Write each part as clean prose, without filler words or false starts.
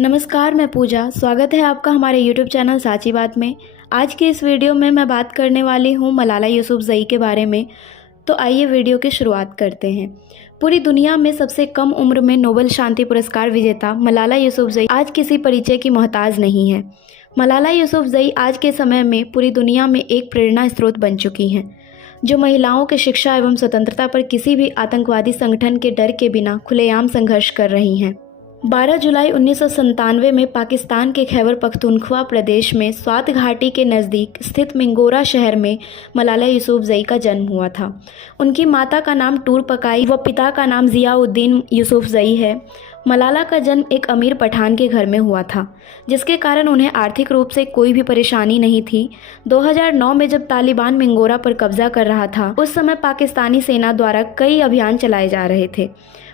नमस्कार, मैं पूजा। स्वागत है आपका हमारे यूट्यूब चैनल साची बात में। आज की इस वीडियो में मैं बात करने वाली हूँ मलाला यूसुफ़ज़ई के बारे में। तो आइए वीडियो की शुरुआत करते हैं। पूरी दुनिया में सबसे कम उम्र में नोबेल शांति पुरस्कार विजेता मलाला यूसुफ़ज़ई आज किसी परिचय की मोहताज नहीं है। मलाला यूसुफ़ज़ई आज के समय में पूरी दुनिया में एक प्रेरणा स्रोत बन चुकी हैं, जो महिलाओं के शिक्षा एवं स्वतंत्रता पर किसी भी आतंकवादी संगठन के डर के बिना खुलेआम संघर्ष कर रही हैं। 12 जुलाई 1997 में पाकिस्तान के खैबर पख्तूनख्वा प्रदेश में स्वात घाटी के नज़दीक स्थित मिंगोरा शहर में मलाला यूसुफ़ज़ई का जन्म हुआ था। उनकी माता का नाम टूर पकाई व पिता का नाम ज़ियाउद्दीन यूसुफ़ज़ई है। मलाला का जन्म एक अमीर पठान के घर में हुआ था, जिसके कारण उन्हें आर्थिक रूप से कोई भी परेशानी नहीं थी। 2009 में जब तालिबान मिंगोरा पर कब्जा कर रहा था, उस समय पाकिस्तानी सेना द्वारा कई अभियान चलाए जा रहे थे।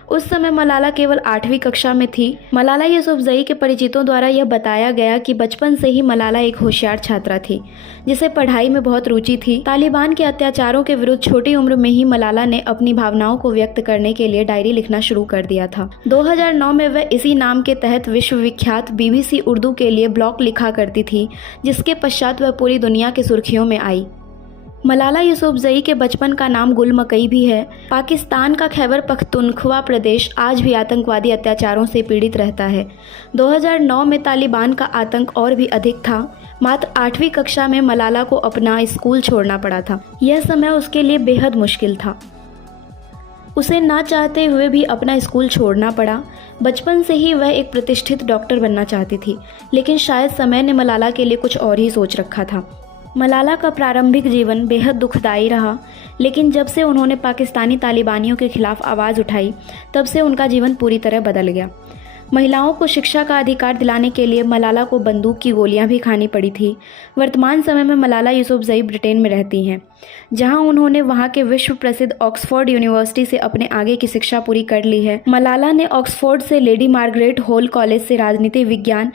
उस समय मलाला केवल 8वीं कक्षा में थी। मलाला यूसुफ़ज़ई के परिचितों द्वारा यह बताया गया कि बचपन से ही मलाला एक होशियार छात्रा थी, जिसे पढ़ाई में बहुत रुचि थी। तालिबान के अत्याचारों के विरुद्ध छोटी उम्र में ही मलाला ने अपनी भावनाओं को व्यक्त करने के लिए डायरी लिखना शुरू कर दिया था। 2009 में वह इसी नाम के तहत विश्वविख्यात BBC उर्दू के लिए ब्लॉग लिखा करती थी, जिसके पश्चात वह पूरी दुनिया की सुर्खियों में आई। मलाला यूसुफ़ज़ई के बचपन का नाम गुल मकई भी है। पाकिस्तान का खैबर पख्तूनख्वा प्रदेश आज भी आतंकवादी अत्याचारों से पीड़ित रहता है। 2009 में तालिबान का आतंक और भी अधिक था। मात्र 8वीं कक्षा में मलाला को अपना स्कूल छोड़ना पड़ा था। यह समय उसके लिए बेहद मुश्किल था। उसे ना चाहते हुए भी अपना स्कूल छोड़ना पड़ा। बचपन से ही वह एक प्रतिष्ठित डॉक्टर बनना चाहती थी, लेकिन शायद समय ने मलाला के लिए कुछ और ही सोच रखा था। मलाला का प्रारंभिक जीवन बेहद दुखदायी रहा, लेकिन जब से उन्होंने पाकिस्तानी तालिबानियों के खिलाफ आवाज़ उठाई, तब से उनका जीवन पूरी तरह बदल गया। महिलाओं को शिक्षा का अधिकार दिलाने के लिए मलाला को बंदूक की गोलियां भी खानी पड़ी थी। वर्तमान समय में मलाला यूसुफ़ज़ई ब्रिटेन में रहती हैं, जहां उन्होंने वहां के विश्व प्रसिद्ध ऑक्सफोर्ड यूनिवर्सिटी से अपने आगे की शिक्षा पूरी कर ली है। मलाला ने ऑक्सफोर्ड से लेडी मार्गरेट हॉल कॉलेज से राजनीति विज्ञान,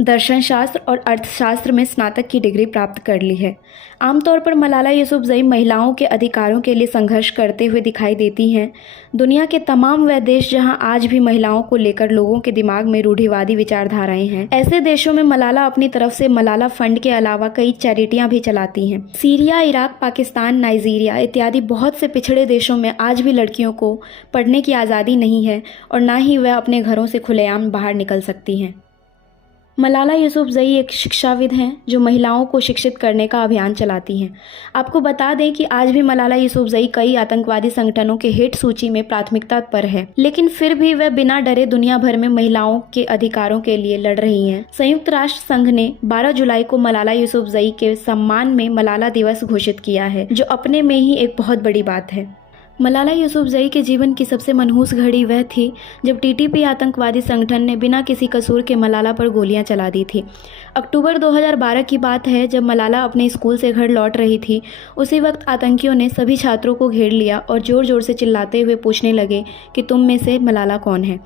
दर्शन शास्त्र और अर्थशास्त्र में स्नातक की डिग्री प्राप्त कर ली है। आमतौर पर मलाला यूसुफ़ज़ई महिलाओं के अधिकारों के लिए संघर्ष करते हुए दिखाई देती हैं। दुनिया के तमाम वह देश जहां आज भी महिलाओं को लेकर लोगों के दिमाग में रूढ़िवादी विचारधाराएं हैं, ऐसे देशों में मलाला अपनी तरफ से मलाला फंड के अलावा कई चैरिटियां भी चलाती हैं। सीरिया, इराक, पाकिस्तान, नाइजीरिया इत्यादि बहुत से पिछड़े देशों में आज भी लड़कियों को पढ़ने की आज़ादी नहीं है और ना ही वह अपने घरों से खुलेआम बाहर निकल सकती हैं। मलाला यूसुफ़ज़ई एक शिक्षाविद हैं, जो महिलाओं को शिक्षित करने का अभियान चलाती हैं। आपको बता दें कि आज भी मलाला यूसुफ़ज़ई कई आतंकवादी संगठनों के हिट सूची में प्राथमिकता पर है, लेकिन फिर भी वह बिना डरे दुनिया भर में महिलाओं के अधिकारों के लिए लड़ रही हैं। संयुक्त राष्ट्र संघ ने 12 जुलाई को मलाला यूसुफ़ज़ई के सम्मान में मलाला दिवस घोषित किया है, जो अपने में ही एक बहुत बड़ी बात है। मलाला यूसुफ़ज़ई के जीवन की सबसे मनहूस घड़ी वह थी जब TTP आतंकवादी संगठन ने बिना किसी कसूर के मलाला पर गोलियां चला दी थी। अक्टूबर 2012 की बात है, जब मलाला अपने स्कूल से घर लौट रही थी। उसी वक्त आतंकियों ने सभी छात्रों को घेर लिया और ज़ोर ज़ोर से चिल्लाते हुए पूछने लगे कि तुम में से मलाला कौन है।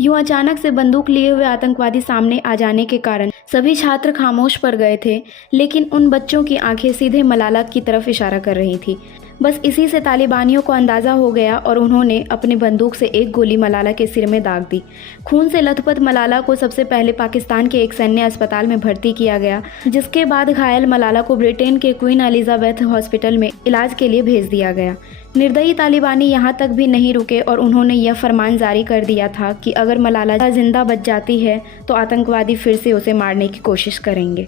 यूँ अचानक से बंदूक लिए हुए आतंकवादी सामने आ जाने के कारण सभी छात्र खामोश पड़ गए थे, लेकिन उन बच्चों की आंखें सीधे मलाला की तरफ इशारा कर रही थी। बस इसी से तालिबानियों को अंदाज़ा हो गया और उन्होंने अपनी बंदूक से एक गोली मलाला के सिर में दाग दी। खून से लथपथ मलाला को सबसे पहले पाकिस्तान के एक सैन्य अस्पताल में भर्ती किया गया, जिसके बाद घायल मलाला को ब्रिटेन के क्वीन एलिजाबेथ हॉस्पिटल में इलाज के लिए भेज दिया गया। निर्दयी तालिबानी यहाँ तक भी नहीं रुके और उन्होंने यह फरमान जारी कर दिया था कि अगर मलाला जिंदा बच जाती है तो आतंकवादी फिर से उसे मारने की कोशिश करेंगे।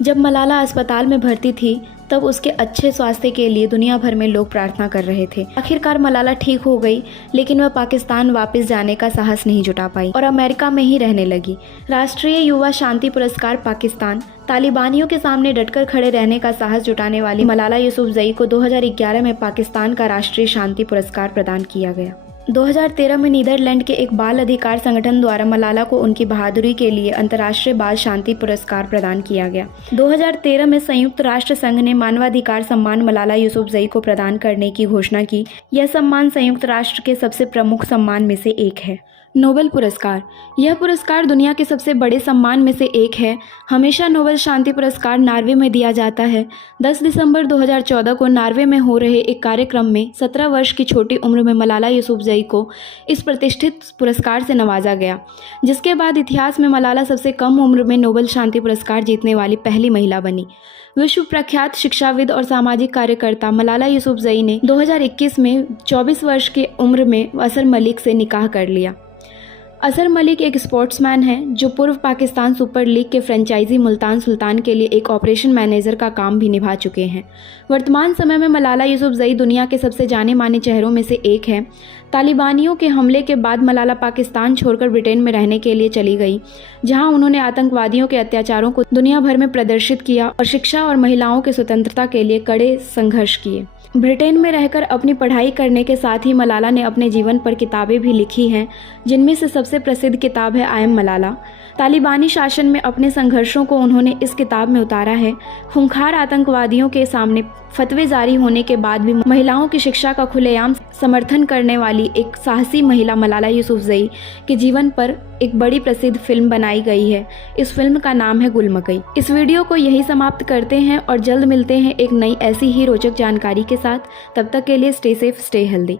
जब मलाला अस्पताल में भर्ती थी, तब उसके अच्छे स्वास्थ्य के लिए दुनिया भर में लोग प्रार्थना कर रहे थे। आखिरकार मलाला ठीक हो गई, लेकिन वह पाकिस्तान वापस जाने का साहस नहीं जुटा पाई और अमेरिका में ही रहने लगी। राष्ट्रीय युवा शांति पुरस्कार पाकिस्तान तालिबानियों के सामने डटकर खड़े रहने का साहस जुटाने वाली मलाला यूसुफ़ज़ई को 2011 में पाकिस्तान का राष्ट्रीय शांति पुरस्कार प्रदान किया गया। 2013 में नीदरलैंड के एक बाल अधिकार संगठन द्वारा मलाला को उनकी बहादुरी के लिए अंतर्राष्ट्रीय बाल शांति पुरस्कार प्रदान किया गया। 2013 में संयुक्त राष्ट्र संघ ने मानवाधिकार सम्मान मलाला यूसुफ़ज़ई को प्रदान करने की घोषणा की। यह सम्मान संयुक्त राष्ट्र के सबसे प्रमुख सम्मान में से एक है। नोबेल पुरस्कार। यह पुरस्कार दुनिया के सबसे बड़े सम्मान में से एक है। हमेशा नोबेल शांति पुरस्कार नॉर्वे में दिया जाता है। 10 दिसंबर 2014 को नॉर्वे में हो रहे एक कार्यक्रम में 17 वर्ष की छोटी उम्र में मलाला यूसुफजई को इस प्रतिष्ठित पुरस्कार से नवाजा गया, जिसके बाद इतिहास में मलाला सबसे कम उम्र में नोबेल शांति पुरस्कार जीतने वाली पहली महिला बनी। विश्व प्रख्यात शिक्षाविद और सामाजिक कार्यकर्ता मलाला यूसुफजई ने 2021 में 24 वर्ष की उम्र में असर मलिक से निकाह कर लिया। असर मलिक एक स्पोर्ट्समैन हैं जो पूर्व पाकिस्तान सुपर लीग के फ्रेंचाइजी मुल्तान सुल्तान के लिए एक ऑपरेशन मैनेजर का काम भी निभा चुके हैं। वर्तमान समय में मलाला यूसुफजई दुनिया के सबसे जाने माने चेहरों में से एक है। तालिबानियों के हमले के बाद मलाला पाकिस्तान छोड़कर ब्रिटेन में रहने के लिए चली गई, जहां उन्होंने आतंकवादियों के अत्याचारों को दुनिया भर में प्रदर्शित किया और शिक्षा और महिलाओं की स्वतंत्रता के लिए कड़े संघर्ष किए। ब्रिटेन में रहकर अपनी पढ़ाई करने के साथ ही मलाला ने अपने जीवन पर किताबें भी लिखी हैं, जिनमें से सबसे प्रसिद्ध किताब है आई एम मलाला। तालिबानी शासन में अपने संघर्षों को उन्होंने इस किताब में उतारा है। खूंखार आतंकवादियों के सामने फतवे जारी होने के बाद भी महिलाओं की शिक्षा का खुलेआम समर्थन करने वाली एक साहसी महिला मलाला यूसुफजई के जीवन पर एक बड़ी प्रसिद्ध फिल्म बनाई गई है। इस फिल्म का नाम है गुल मकई। इस वीडियो को यही समाप्त करते हैं और जल्द मिलते हैं एक नई ऐसी ही रोचक जानकारी के साथ। तब तक के लिए स्टे सेफ, स्टे हेल्दी।